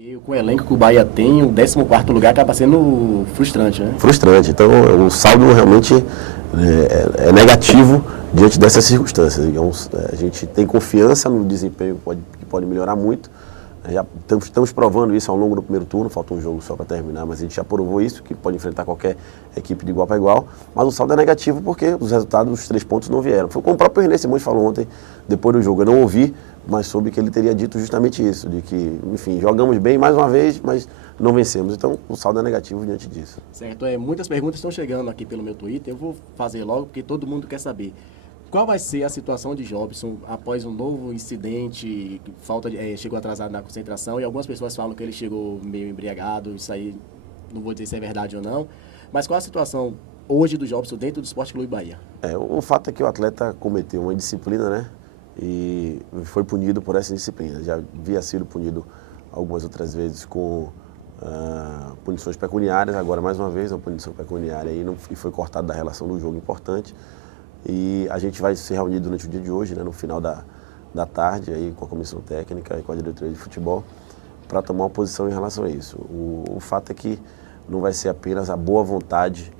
E com o elenco que o Bahia tem, o 14º lugar acaba sendo frustrante, né? Frustrante. Então, o saldo realmente é negativo diante dessas circunstâncias. A gente tem confiança no desempenho que pode melhorar muito. Já estamos provando isso ao longo do primeiro turno, falta um jogo só para terminar, mas a gente já provou isso, que pode enfrentar qualquer equipe de igual para igual, mas o saldo é negativo porque os resultados dos 3 pontos não vieram. Foi como o próprio René Simões falou ontem, depois do jogo. Eu não ouvi, mas soube que ele teria dito justamente isso, de que, enfim, jogamos bem mais uma vez, mas não vencemos. Então, o saldo é negativo diante disso. Certo, muitas perguntas estão chegando aqui pelo meu Twitter, eu vou fazer logo porque todo mundo quer saber. Qual vai ser a situação de Jobson após um novo incidente, chegou atrasado na concentração, e algumas pessoas falam que ele chegou meio embriagado, isso aí não vou dizer se é verdade ou não, mas qual a situação hoje do Jobson dentro do Sport Clube Bahia? O fato é que o atleta cometeu uma indisciplina, né? E foi punido por essa disciplina. Já havia sido punido algumas outras vezes com punições pecuniárias, agora mais uma vez uma punição pecuniária e foi cortado da relação do jogo importante. E a gente vai se reunir durante o dia de hoje, né, no final da tarde, aí, com a comissão técnica e com a diretoria de futebol, para tomar uma posição em relação a isso. O fato é que não vai ser apenas a boa vontade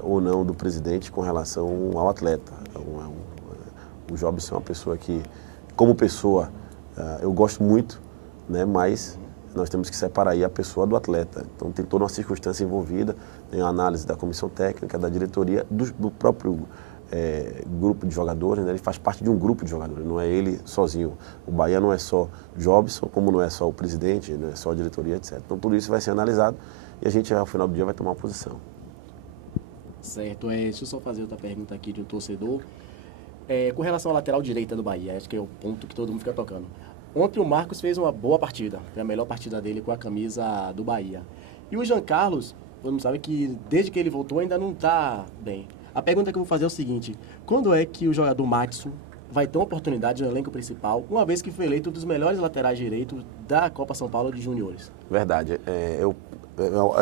ou não do presidente com relação ao atleta. Então, o Jobson é uma pessoa que, como pessoa, eu gosto muito, né, mas nós temos que separar aí a pessoa do atleta. Então tem toda uma circunstância envolvida, tem a análise da comissão técnica, da diretoria, do próprio grupo de jogadores, né? Ele faz parte de um grupo de jogadores, não é ele sozinho. O Bahia não é só Jobson, como não é só o presidente, não é só a diretoria, etc. Então tudo isso vai ser analisado e a gente, ao final do dia, vai tomar uma posição. Certo, deixa eu só fazer outra pergunta aqui de um torcedor. Com relação à lateral direita do Bahia, acho que é o ponto que todo mundo fica tocando. Ontem o Marcos fez uma boa partida, foi a melhor partida dele com a camisa do Bahia. E o Jean Carlos, todo mundo sabe que desde que ele voltou ainda não está bem. A pergunta que eu vou fazer é o seguinte: quando é que o jogador Maxson vai ter uma oportunidade no elenco principal, uma vez que foi eleito um dos melhores laterais direitos da Copa São Paulo de Juniores? Verdade.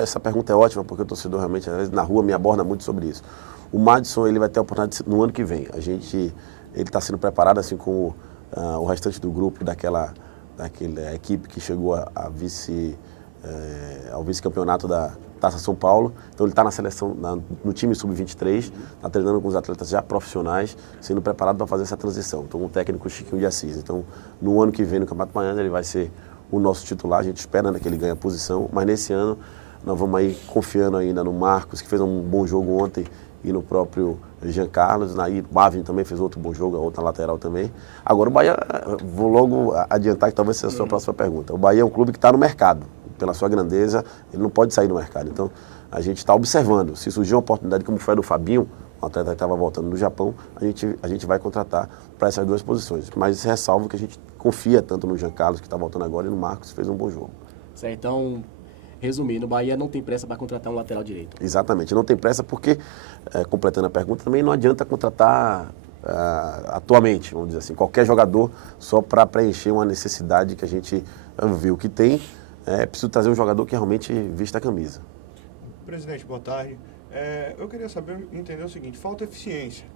Essa pergunta é ótima porque o torcedor realmente, às vezes, na rua me aborda muito sobre isso. O Madison, ele vai ter a oportunidade no ano que vem. Ele está sendo preparado assim como o restante do grupo daquela equipe que chegou ao vice-campeonato da Taça São Paulo. Então ele está na seleção, no time sub-23, está treinando com os atletas já profissionais, sendo preparado para fazer essa transição. Então o técnico Chiquinho de Assis. Então no ano que vem no Campeonato Baiano ele vai ser o nosso titular, a gente espera, né, que ele ganhe a posição, mas nesse ano nós vamos aí confiando ainda no Marcos, que fez um bom jogo ontem, e no próprio Jean Carlos, aí Marvin também fez outro bom jogo, a outra lateral também. Agora o Bahia, vou logo adiantar que talvez seja a sua próxima pergunta. O Bahia é um clube que está no mercado, pela sua grandeza, ele não pode sair do mercado. Então a gente está observando, se surgir uma oportunidade como foi a do Fabinho, um atleta que estava voltando do Japão, a gente vai contratar para essas duas posições. Mas ressalvo que a gente confia tanto no Jean Carlos, que está voltando agora, e no Marcos, que fez um bom jogo. Certo, então, resumindo, o Bahia não tem pressa para contratar um lateral direito. Exatamente, não tem pressa porque, completando a pergunta, também não adianta contratar atualmente, vamos dizer assim, qualquer jogador só para preencher uma necessidade que a gente viu que tem. É preciso trazer um jogador que realmente vista a camisa. Presidente, boa tarde. Eu queria entender o seguinte: falta eficiência,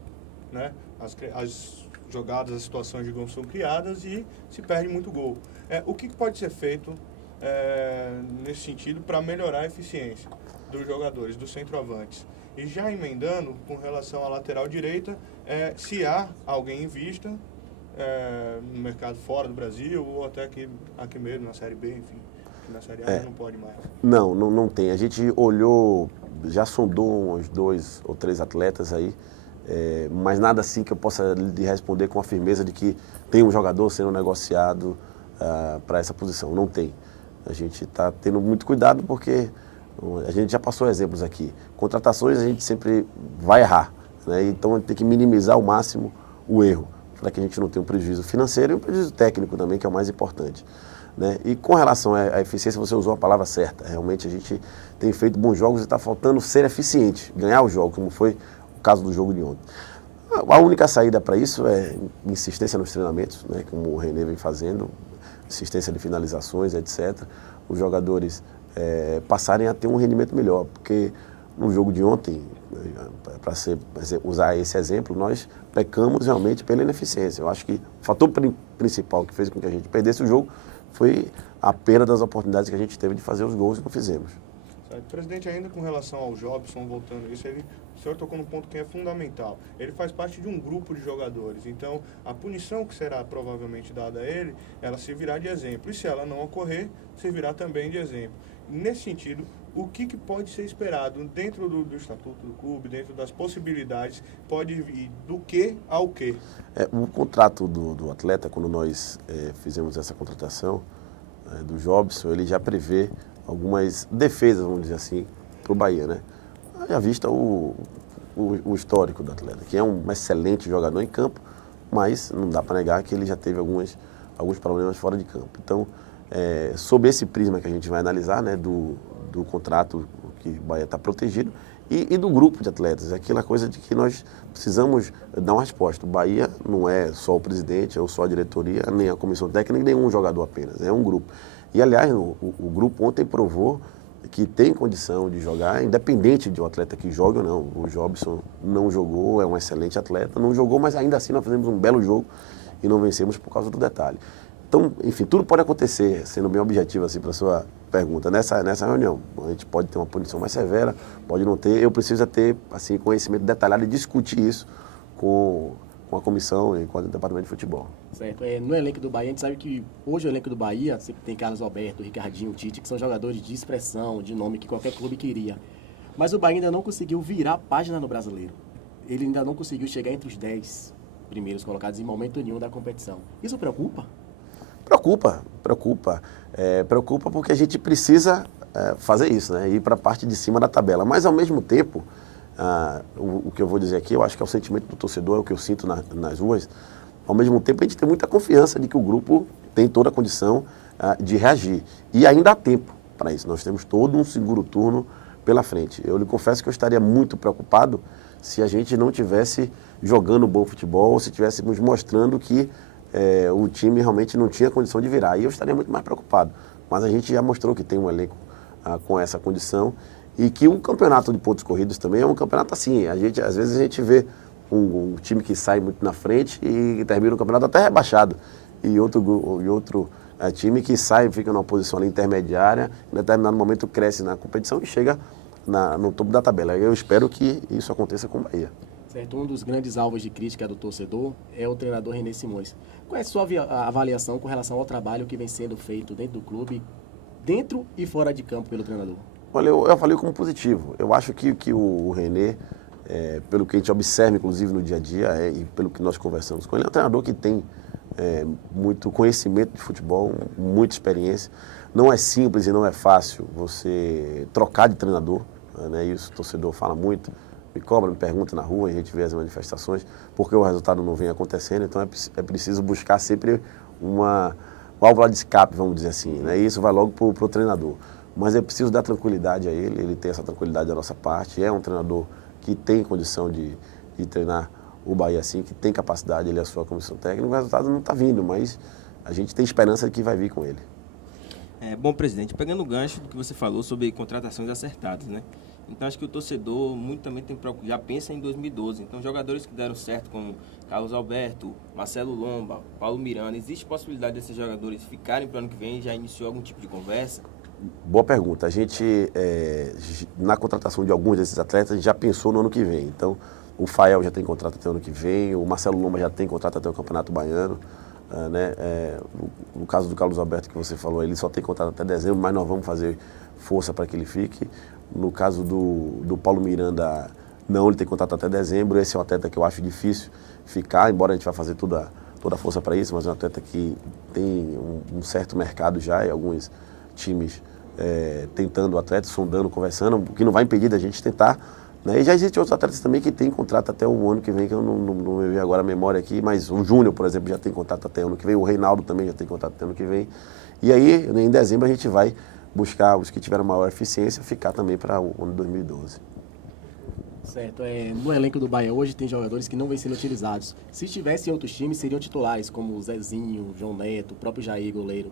né? As jogadas, as situações, digamos, são criadas e se perde muito gol. O que pode ser feito nesse sentido para melhorar a eficiência dos jogadores, dos centroavantes? E já emendando com relação à lateral direita, se há alguém em vista no mercado fora do Brasil ou até aqui mesmo, na Série B, enfim. Na Série A não pode mais. Não tem. A gente olhou, já sondou uns 2 ou 3 atletas aí, mas nada assim que eu possa lhe responder com a firmeza de que tem um jogador sendo negociado para essa posição. Não tem. A gente está tendo muito cuidado porque a gente já passou exemplos aqui. Contratações a gente sempre vai errar, né? Então a gente tem que minimizar ao máximo o erro, para que a gente não tenha um prejuízo financeiro e um prejuízo técnico também, que é o mais importante. Né? E com relação à eficiência, você usou a palavra certa. Realmente a gente tem feito bons jogos e está faltando ser eficiente, ganhar o jogo, como foi o caso do jogo de ontem. A única saída para isso é insistência nos treinamentos, né? Como o René vem fazendo, insistência de finalizações, etc. Os jogadores passarem a ter um rendimento melhor, porque no jogo de ontem, para usar esse exemplo, nós pecamos realmente pela ineficiência. Eu acho que o fator principal que fez com que a gente perdesse o jogo foi a perda das oportunidades que a gente teve de fazer os gols e não fizemos. Certo. Presidente, ainda com relação ao Jobson, voltando a isso, o senhor tocou num ponto que é fundamental. Ele faz parte de um grupo de jogadores, então a punição que será provavelmente dada a ele, ela servirá de exemplo. E se ela não ocorrer, servirá também de exemplo. Nesse sentido, o que pode ser esperado dentro do estatuto do clube, dentro das possibilidades, pode ir do que ao que? O contrato do atleta, quando nós fizemos essa contratação do Jobson, ele já prevê algumas defesas, vamos dizer assim, para o Bahia, né? Já vista o histórico do atleta, que é um excelente jogador em campo, mas não dá para negar que ele já teve alguns problemas fora de campo. Então, sob esse prisma que a gente vai analisar, né, do contrato que o Bahia está protegido e do grupo de atletas, é aquela coisa de que nós precisamos dar uma resposta. O Bahia não é só o presidente, ou só a diretoria, nem a comissão técnica, nem um jogador apenas, é um grupo. E, aliás, o grupo ontem provou que tem condição de jogar, independente de um atleta que jogue ou não. O Jobson não jogou, é um excelente atleta, não jogou, mas ainda assim nós fizemos um belo jogo e não vencemos por causa do detalhe. Então, enfim, tudo pode acontecer, sendo bem objetivo assim para a sua pergunta, nessa reunião. A gente pode ter uma punição mais severa, pode não ter. Eu preciso ter assim, conhecimento detalhado e discutir isso com a comissão e com o departamento de futebol. Certo. No elenco do Bahia, a gente sabe que hoje o elenco do Bahia, você tem Carlos Alberto, Ricardinho, Tite, que são jogadores de expressão, de nome que qualquer clube queria. Mas o Bahia ainda não conseguiu virar a página no Brasileiro. Ele ainda não conseguiu chegar entre os 10 primeiros colocados em momento nenhum da competição. Isso preocupa? Preocupa. Preocupa porque a gente precisa fazer isso, né? Ir para a parte de cima da tabela. Mas, ao mesmo tempo, o que eu vou dizer aqui, eu acho que é o sentimento do torcedor, é o que eu sinto nas ruas. Ao mesmo tempo, a gente tem muita confiança de que o grupo tem toda a condição de reagir. E ainda há tempo para isso. Nós temos todo um segundo turno pela frente. Eu lhe confesso que eu estaria muito preocupado se a gente não estivesse jogando bom futebol ou se estivéssemos mostrando que o time realmente não tinha condição de virar. E eu estaria muito mais preocupado. Mas a gente já mostrou que tem um elenco com essa condição e que o campeonato de pontos corridos também é um campeonato assim. Às vezes a gente vê um time que sai muito na frente e termina o campeonato até rebaixado. E outro time que sai, fica numa posição ali intermediária, em determinado momento cresce na competição e chega no topo da tabela. Eu espero que isso aconteça com o Bahia. Certo. Um dos grandes alvos de crítica do torcedor é o treinador René Simões. Qual é a sua avaliação com relação ao trabalho que vem sendo feito dentro do clube, dentro e fora de campo pelo treinador? Olha, eu falei como positivo. Eu acho que o René, pelo que a gente observa, inclusive, no dia a dia, e pelo que nós conversamos com ele, é um treinador que tem muito conhecimento de futebol, muita experiência. Não é simples e não é fácil você trocar de treinador, né? Isso o torcedor fala muito, me cobra, me pergunta na rua, a gente vê as manifestações, porque o resultado não vem acontecendo, então é preciso buscar sempre uma válvula de escape, vamos dizer assim, né? E isso vai logo para o treinador. Mas é preciso dar tranquilidade a ele tem essa tranquilidade da nossa parte, é um treinador que tem condição de treinar o Bahia assim, que tem capacidade, ele é a sua comissão técnica, o resultado não está vindo, mas a gente tem esperança de que vai vir com ele. Bom, presidente, pegando o gancho do que você falou sobre contratações acertadas, né? Então, acho que o torcedor muito também já pensa em 2012. Então, jogadores que deram certo, como Carlos Alberto, Marcelo Lomba, Paulo Miranda, existe possibilidade desses jogadores ficarem para o ano que vem? Já iniciou algum tipo de conversa? Boa pergunta. A gente, na contratação de alguns desses atletas, a gente já pensou no ano que vem. Então, o Fael já tem contrato até o ano que vem, o Marcelo Lomba já tem contrato até o Campeonato Baiano. Né? No caso do Carlos Alberto, que você falou, ele só tem contrato até dezembro, mas nós vamos fazer força para que ele fique. No caso do Paulo Miranda, não, ele tem contrato até dezembro. Esse é um atleta que eu acho difícil ficar, embora a gente vá fazer toda a força para isso, mas é um atleta que tem um certo mercado já, e alguns times tentando o atleta, sondando, conversando, o que não vai impedir da gente tentar. Né? E já existem outros atletas também que têm contrato até o ano que vem, que eu não me vejo agora a memória aqui, mas o Júnior, por exemplo, já tem contrato até o ano que vem, o Reinaldo também já tem contrato até o ano que vem. E aí, em dezembro, a gente vai buscar os que tiveram maior eficiência ficar também para o ano de 2012. Certo. No elenco do Bahia hoje tem jogadores que não vêm sendo utilizados. Se estivessem em outros times, seriam titulares, como o Zezinho, João Neto, o próprio Jair, goleiro.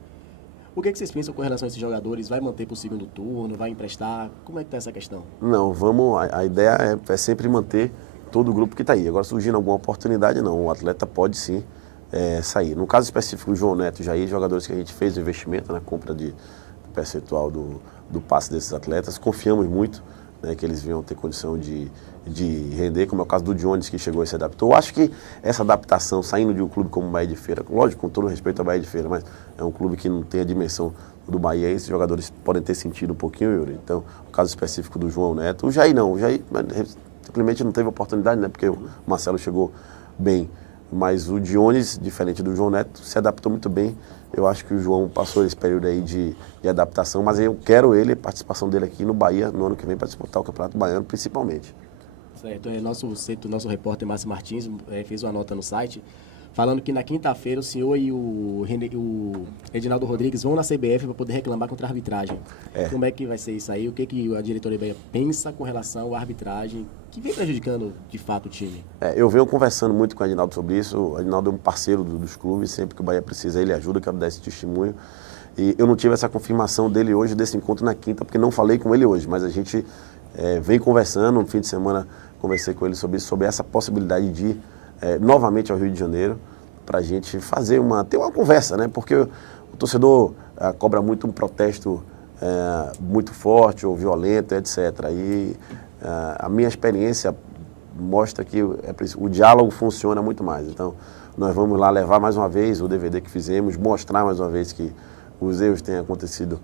O que vocês pensam com relação a esses jogadores? Vai manter para o segundo turno? Vai emprestar? Como é que está essa questão? Não, a ideia é sempre manter todo o grupo que está aí. Agora, surgindo alguma oportunidade, não. O atleta pode sim sair. No caso específico, o João Neto e Jair, jogadores que a gente fez o investimento na compra do percentual do passe desses atletas, confiamos muito, né, que eles venham ter condição de render, como é o caso do Jones, que chegou e se adaptou. Eu acho que essa adaptação, saindo de um clube como o Bahia de Feira, lógico, com todo respeito ao Bahia de Feira, mas é um clube que não tem a dimensão do Bahia, esses jogadores podem ter sentido um pouquinho, Yuri. Então, o caso específico do João Neto. O Jair não, o Jair simplesmente não teve oportunidade, né, porque o Marcelo chegou bem. Mas o Dionis, diferente do João Neto, se adaptou muito bem. Eu acho que o João passou esse período aí de adaptação, mas eu quero a participação dele aqui no Bahia no ano que vem para disputar o Campeonato Baiano, principalmente. Certo, nosso repórter Márcio Martins fez uma nota no site falando que na quinta-feira o senhor e o Edinaldo Rodrigues vão na CBF para poder reclamar contra a arbitragem. Como é que vai ser isso aí? O que a diretoria Bahia pensa com relação à arbitragem que vem prejudicando de fato o time? Eu venho conversando muito com o Edinaldo sobre isso. O Edinaldo é um parceiro dos clubes, sempre que o Bahia precisa ele ajuda, quero dar esse testemunho. E eu não tive essa confirmação dele hoje, desse encontro na quinta, porque não falei com ele hoje, mas a gente vem conversando. No fim de semana conversei com ele sobre isso, sobre essa possibilidade de ir novamente ao Rio de Janeiro para a gente ter uma conversa, né? Porque o torcedor cobra muito um protesto muito forte ou violento, etc. E a minha experiência mostra que o diálogo funciona muito mais. Então, nós vamos lá levar mais uma vez o DVD que fizemos, mostrar mais uma vez que os erros têm acontecido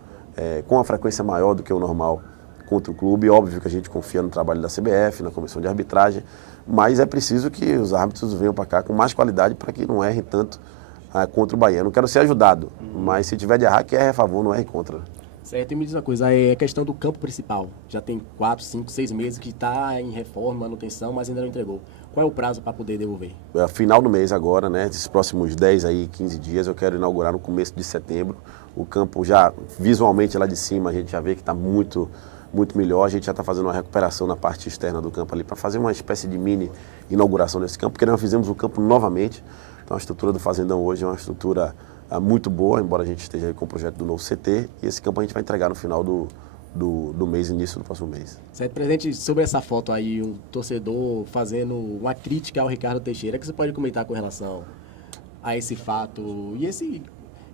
com uma frequência maior do que o normal contra o clube. Óbvio que a gente confia no trabalho da CBF, na comissão de arbitragem, mas é preciso que os árbitros venham para cá com mais qualidade para que não errem tanto contra o Bahia. Eu não quero ser ajudado, mas se tiver de errar, que erre a favor, não erre contra. Certo, e me diz uma coisa, a questão do campo principal. Já tem 4, 5, 6 meses que está em reforma, manutenção, mas ainda não entregou. Qual é o prazo para poder devolver? Final do mês agora, né? Esses próximos 10 aí, 15 dias, eu quero inaugurar no começo de setembro. O campo já, visualmente lá de cima, a gente já vê que está muito melhor. A gente já está fazendo uma recuperação na parte externa do campo ali para fazer uma espécie de mini inauguração desse campo, porque nós fizemos o campo novamente. Então a estrutura do Fazendão hoje é uma estrutura muito boa, embora a gente esteja aí com o projeto do novo CT, e esse campo a gente vai entregar no final do mês, início do próximo mês. Certo, presidente, sobre essa foto aí, um torcedor fazendo uma crítica ao Ricardo Teixeira, o que você pode comentar com relação a esse fato e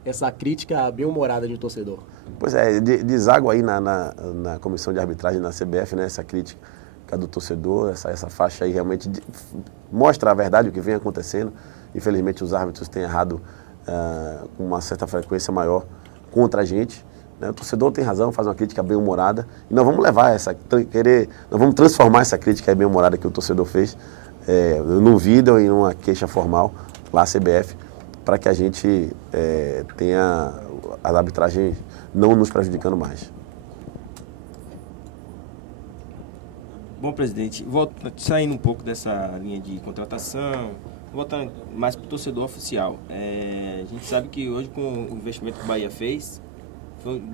essa crítica bem-humorada de um torcedor? Pois é, deságua aí na comissão de arbitragem da CBF, né, essa crítica do torcedor, essa faixa aí realmente mostra a verdade, o que vem acontecendo. Infelizmente os árbitros têm errado com uma certa frequência maior contra a gente. Né? O torcedor tem razão, faz uma crítica bem-humorada e nós vamos levar nós vamos transformar essa crítica bem-humorada que o torcedor fez num vídeo e numa queixa formal lá à CBF, para que a gente tenha as arbitragens não nos prejudicando mais. Bom, presidente, saindo um pouco dessa linha de contratação, voltando mais para o torcedor oficial. A gente sabe que hoje, com o investimento que o Bahia fez,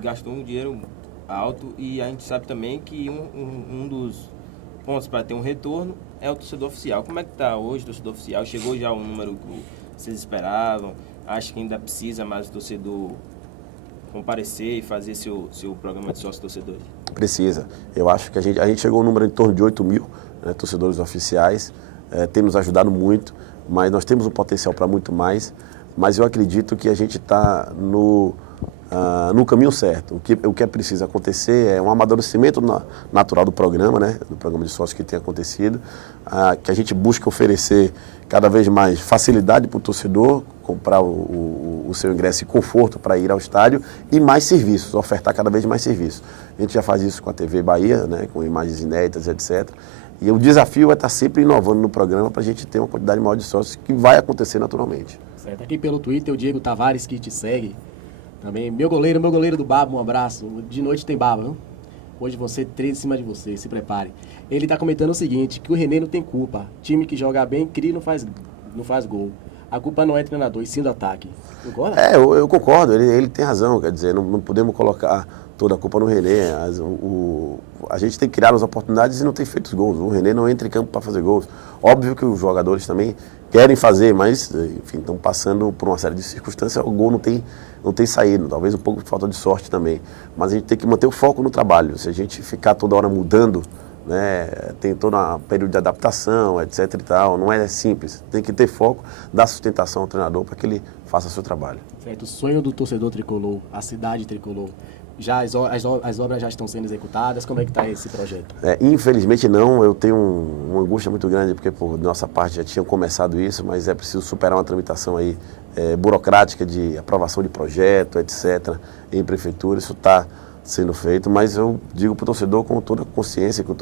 gastou um dinheiro alto, e a gente sabe também que um dos pontos para ter um retorno é o torcedor oficial. Como é que está hoje o torcedor oficial? Chegou já o número que vocês esperavam? Acho que ainda precisa mais o torcedor comparecer e fazer seu programa de sócio-torcedores? Precisa. Eu acho que a gente chegou ao número em torno de 8 mil, né, torcedores oficiais, tem nos ajudado muito, mas nós temos um potencial para muito mais, mas eu acredito que a gente está no caminho certo. O que é preciso acontecer é um amadurecimento natural do programa, né, do programa de sócio que tem acontecido, que a gente busca oferecer cada vez mais facilidade para o torcedor comprar o seu ingresso e conforto para ir ao estádio, e mais serviços, ofertar cada vez mais serviços. A gente já faz isso com a TV Bahia, né, com imagens inéditas, etc. E o desafio é estar sempre inovando no programa para a gente ter uma quantidade maior de sócios, que vai acontecer naturalmente. Certo. Aqui pelo Twitter, o Diego Tavares, que te segue também. Meu goleiro do Babo, um abraço. De noite tem baba, viu? Hoje vão ser 3 em cima de você, se prepare. Ele está comentando o seguinte, que o René não tem culpa. Time que joga bem, cria e não faz gol. A culpa não é treinador, e sim do ataque. Concorda? Eu concordo, ele tem razão, quer dizer, não podemos colocar toda a culpa no René. A gente tem que criar as oportunidades e não tem feito os gols. O René não entra em campo para fazer gols. Óbvio que os jogadores também querem fazer, mas, enfim, estão passando por uma série de circunstâncias, o gol não tem saído, talvez um pouco de falta de sorte também. Mas a gente tem que manter o foco no trabalho. Se a gente ficar toda hora mudando né? Tem todo um período de adaptação, etc. e tal. Não é simples. Tem que ter foco, dar sustentação ao treinador para que ele faça seu trabalho. Certo, o sonho do torcedor tricolor, a cidade tricolor, já as obras já estão sendo executadas, como é que está esse projeto? Infelizmente não, eu tenho uma angústia muito grande, porque por nossa parte já tinham começado isso, mas é preciso superar uma tramitação aí burocrática de aprovação de projeto, etc., em prefeitura, isso está sendo feito, mas eu digo para o torcedor com toda a consciência, que o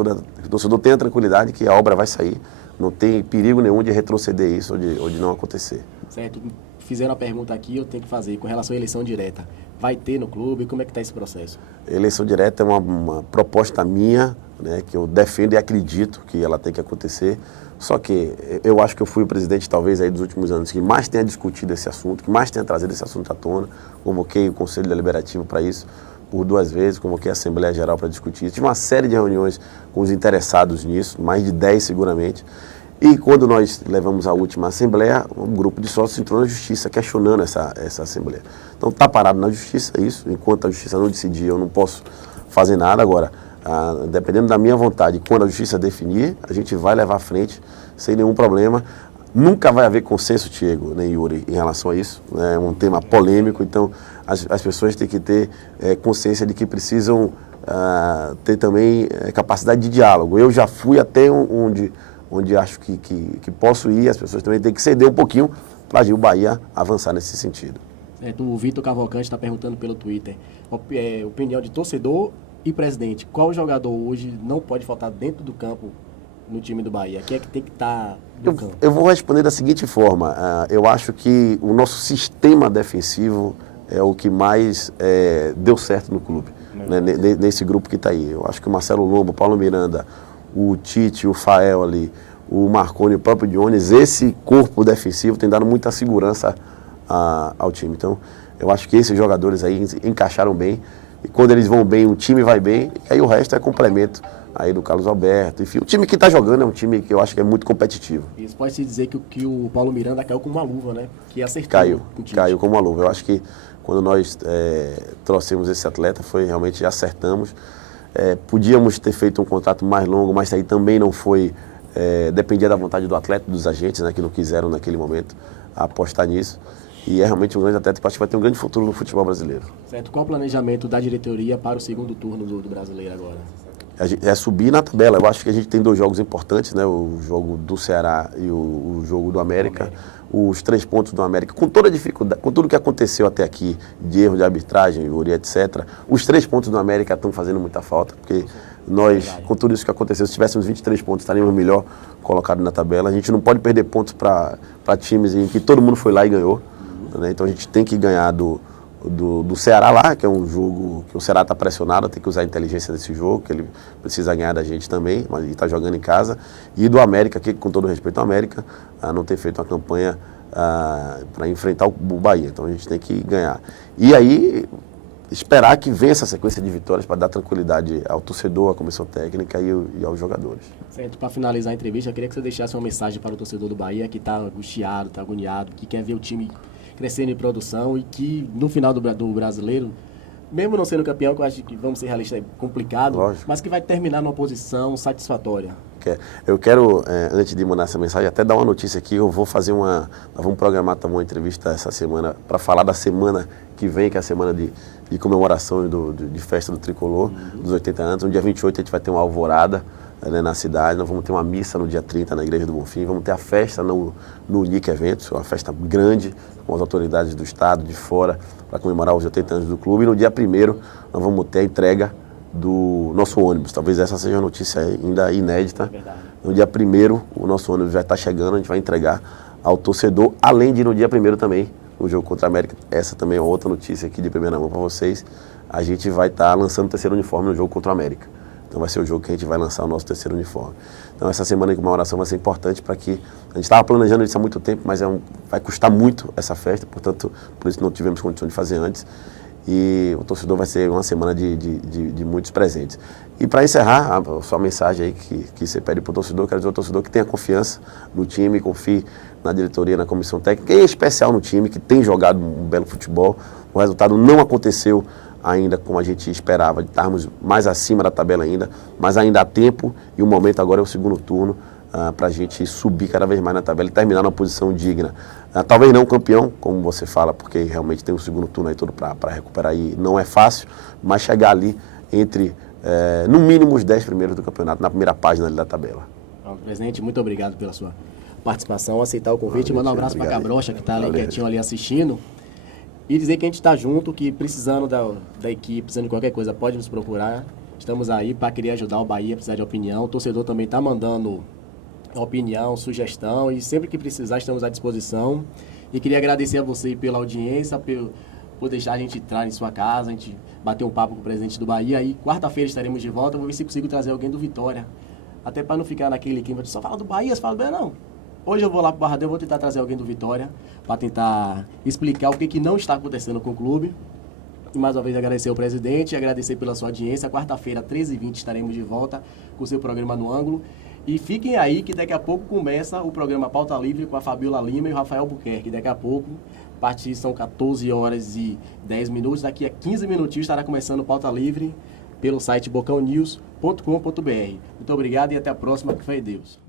torcedor tenha tranquilidade que a obra vai sair, não tem perigo nenhum de retroceder isso ou de não acontecer. Certo, fizeram a pergunta aqui, eu tenho que fazer, com relação à eleição direta. Vai ter no clube? Como é que está esse processo? Eleição direta é uma proposta minha, né, que eu defendo e acredito que ela tem que acontecer. Só que eu acho que eu fui o presidente, talvez, aí dos últimos anos, que mais tenha discutido esse assunto, que mais tenha trazido esse assunto à tona. Convoquei o Conselho Deliberativo para isso por 2 vezes, convoquei a Assembleia Geral para discutir isso. Tive uma série de reuniões com os interessados nisso, mais de 10 seguramente. E quando nós levamos a última Assembleia, um grupo de sócios entrou na Justiça questionando essa Assembleia. Então está parado na Justiça isso, enquanto a Justiça não decidir eu não posso fazer nada. Agora, dependendo da minha vontade, quando a Justiça definir, a gente vai levar à frente sem nenhum problema. Nunca vai haver consenso, Diego, nem Yuri, em relação a isso. É um tema polêmico, então as pessoas têm que ter consciência de que precisam ter também capacidade de diálogo. Eu já fui até onde acho que posso ir, as pessoas também têm que ceder um pouquinho para o Bahia avançar nesse sentido. O Vitor Cavalcante está perguntando pelo Twitter, opinião de torcedor e presidente, qual jogador hoje não pode faltar dentro do campo no time do Bahia? Quem é que tem que estar no campo? Eu vou responder da seguinte forma, eu acho que o nosso sistema defensivo é o que mais deu certo no clube, né, nesse grupo que está aí. Eu acho que o Marcelo Lombo, o Paulo Miranda, o Tite, o Fael ali, o Marconi, o próprio Dionis, esse corpo defensivo tem dado muita segurança ao time. Então, eu acho que esses jogadores aí encaixaram bem, e quando eles vão bem, o time vai bem, e aí o resto é complemento aí do Carlos Alberto. Enfim, o time que está jogando é um time que eu acho que é muito competitivo. Isso pode-se dizer que o Paulo Miranda caiu com uma luva, né? Que acertou. Caiu com uma luva. Eu acho que quando nós trouxemos esse atleta, realmente acertamos. Podíamos ter feito um contrato mais longo, mas aí também não foi, dependia da vontade do atleta, dos agentes, né, que não quiseram naquele momento apostar nisso. E é realmente um grande atleta que acho que vai ter um grande futuro no futebol brasileiro. Certo. Qual o planejamento da diretoria para o segundo turno do Brasileiro agora? É subir na tabela. Eu acho que a gente tem 2 jogos importantes, né? O jogo do Ceará e o jogo do América. Os 3 pontos do América, com toda a dificuldade, com tudo que aconteceu até aqui, de erro de arbitragem, Yuri, etc., os 3 pontos do América estão fazendo muita falta, porque nós, com tudo isso que aconteceu, se tivéssemos 23 pontos, estaríamos melhor colocados na tabela. A gente não pode perder pontos para times em que todo mundo foi lá e ganhou, né? Então a gente tem que ganhar do Ceará lá, que é um jogo que o Ceará está pressionado, tem que usar a inteligência desse jogo, que ele precisa ganhar da gente também, mas ele está jogando em casa. E do América, que com todo respeito ao América, não ter feito uma campanha para enfrentar o Bahia. Então a gente tem que ganhar. E aí, esperar que venha essa sequência de vitórias para dar tranquilidade ao torcedor, à comissão técnica e aos jogadores. Certo, para finalizar a entrevista, eu queria que você deixasse uma mensagem para o torcedor do Bahia que está angustiado, está agoniado, que quer ver o time crescendo em produção e que no final do Brasileiro, mesmo não sendo campeão, que eu acho que, vamos ser realistas, é complicado, lógico, mas que vai terminar numa posição satisfatória. Eu quero, antes de mandar essa mensagem, até dar uma notícia aqui. Eu vou fazer nós vamos programar também uma entrevista essa semana para falar da semana que vem, que é a semana de comemoração de festa do Tricolor, dos 80 anos. No dia 28 a gente vai ter uma alvorada, né, na cidade. Nós vamos ter uma missa no dia 30 na Igreja do Bonfim. Vamos ter a festa no Unique Eventos, uma festa grande, com as autoridades do estado, de fora, para comemorar os 80 anos do clube. E no dia 1º nós vamos ter a entrega do nosso ônibus. Talvez essa seja uma notícia ainda inédita. No dia 1º o nosso ônibus já está chegando, a gente vai entregar ao torcedor, além de no dia 1º também, no jogo contra a América. Essa também é outra notícia aqui de primeira mão para vocês. A gente vai estar lançando o 3º uniforme no jogo contra a América. Então vai ser o jogo que a gente vai lançar o nosso 3º uniforme. Então essa semana de comemoração vai ser importante para que... A gente estava planejando isso há muito tempo, mas vai custar muito essa festa, portanto, por isso não tivemos condição de fazer antes. E o torcedor vai ser uma semana de muitos presentes. E para encerrar, a sua mensagem aí que você pede para o torcedor, quero dizer ao torcedor que tenha confiança no time, confie na diretoria, na comissão técnica, e em especial no time, que tem jogado um belo futebol. O resultado não aconteceu ainda como a gente esperava, de estarmos mais acima da tabela ainda, mas ainda há tempo e o momento agora é o segundo turno para a gente subir cada vez mais na tabela e terminar numa posição digna. Talvez não campeão, como você fala, porque realmente tem o segundo turno aí todo para recuperar e não é fácil, mas chegar ali entre, no mínimo, os 10 primeiros do campeonato, na primeira página ali da tabela. Presidente, muito obrigado pela sua participação, aceitar o convite, mandar um abraço para a Cabrocha, que está ali quietinho ali assistindo. E dizer que a gente está junto, que precisando da equipe, precisando de qualquer coisa, pode nos procurar. Estamos aí para querer ajudar o Bahia, precisar de opinião. O torcedor também está mandando opinião, sugestão, e sempre que precisar estamos à disposição. E queria agradecer a você pela audiência, por deixar a gente entrar em sua casa, a gente bater um papo com o presidente do Bahia. E quarta-feira estaremos de volta, vou ver se consigo trazer alguém do Vitória. Até para não ficar naquele clima de só fala do Bahia, você fala do Bahia, não. Hoje eu vou lá para o Barradão, vou tentar trazer alguém do Vitória para tentar explicar o que não está acontecendo com o clube. E mais uma vez agradecer ao presidente, agradecer pela sua audiência. Quarta-feira, 13h20, estaremos de volta com o seu programa No Ângulo. E fiquem aí que daqui a pouco começa o programa Pauta Livre com a Fabiola Lima e o Rafael Buquerque. Daqui a pouco, a partir são 14h10. Daqui a 15 minutinhos estará começando o Pauta Livre pelo site bocãonews.com.br. Muito obrigado e até a próxima. Que fé em Deus.